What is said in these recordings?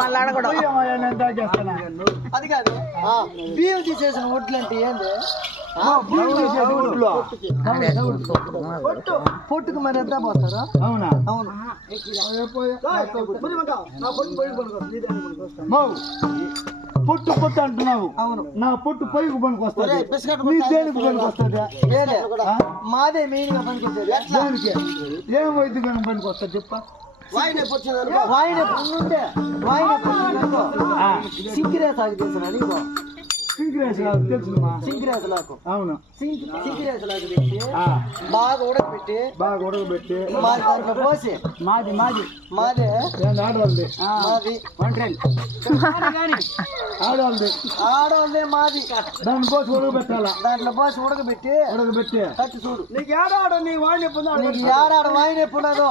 మళ్ళీ అడగడం అది కాదు బియ్యం తీసేసిన వడ్లు అంటే ఏంది పొట్టుకు మరి ఎంత పోతారా అవునా అవును పొట్టు పొట్టు అంటున్నావు అవును నా పొట్టు పైకి పనికి వస్తుంది నీ దేనికి పనికి వస్తుంది మాదే మెయిన్ గా పనికొచ్చేది దేనికి ఏం వైద్యం కానీ పనికి వస్తుంది చెప్ప సింకిరే సాగు చేసిన నీకు సింక్రేస్ తెలుసుమా సింకిరేస్ లాకు అవును సింకిరేస్ లాకు పెట్టి బాగా ఉడకబెట్టి మాది దాంట్లో పోసి మాది మాదే ఆడవాళ్ళది మాది ఆడవాళ్ళదే మాది దాన్ని పోసి ఉడకబెట్టాలా దాంట్లో పోసి ఉడకబెట్టి కట్టి చూడు నీకు ఏడాడ నీ వాడిని నీకు ఏడాడ వాయిన ఎప్పుడదో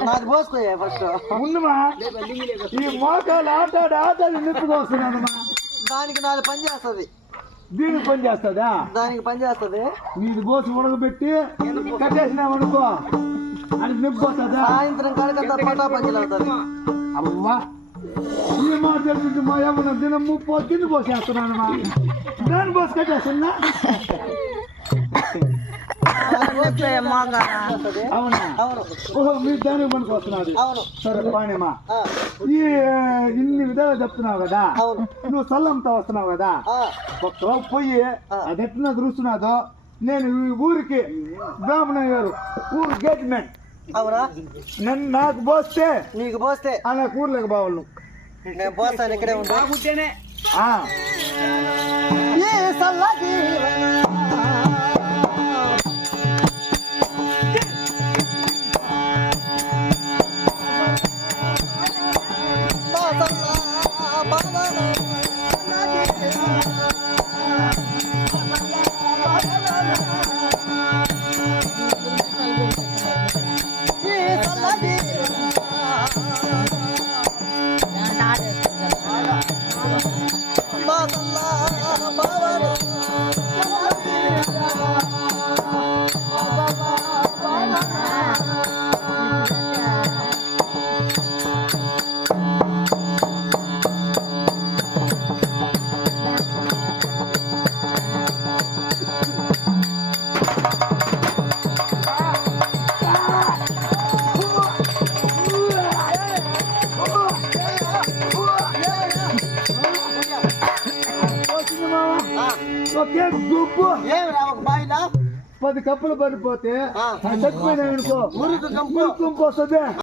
నాది పోసుకోయా ఫస్ట్ ఉన్నమా ఈ మోకాలు ఆటాడి నిప్పుగా వస్తున్నానమ్మా దానికి నాది పని చేస్తుంది దీనికి పని చేస్తుందా దానికి పని చేస్తుంది నీది పోసి ఉడకబెట్టి కట్టేసినామనుకో అది నిప్పు వస్తుందా సాయంత్రం కాడికంతా పటా పంచలు అవుతుంది అవ్వా ఈ మాట తెలిసి మా ఏమన్నా దినం తిండి పోసేస్తున్నానమ్మా దాన్ని పోసి కట్టేస్తున్నా అవునా ఓహో మీరు దానికి పనికి వస్తున్నది సరే పాణిమా ఈ ఇన్ని విధాలు చెప్తున్నావు కదా నువ్వు సల్లంతో వస్తున్నావు కదా ఒక్క పోయి అది ఎట్లా చూస్తున్నాదో నేను ఈ ఊరికి బ్రాహ్మణ గారు ఊరు గేట్ మ్యాన్ అవునా నన్ను నాకు పోస్తే నీకు పోస్తే అలా కూరలేక బావాళ్ళు నేను పోస్తాను ఇక్కడే ఉంటా ఒకే గుప్పు బాయిలా 10 కప్పులు పడిపోతే చచ్చిపోయినా అనుకో మురుకు కంపు వస్తుంది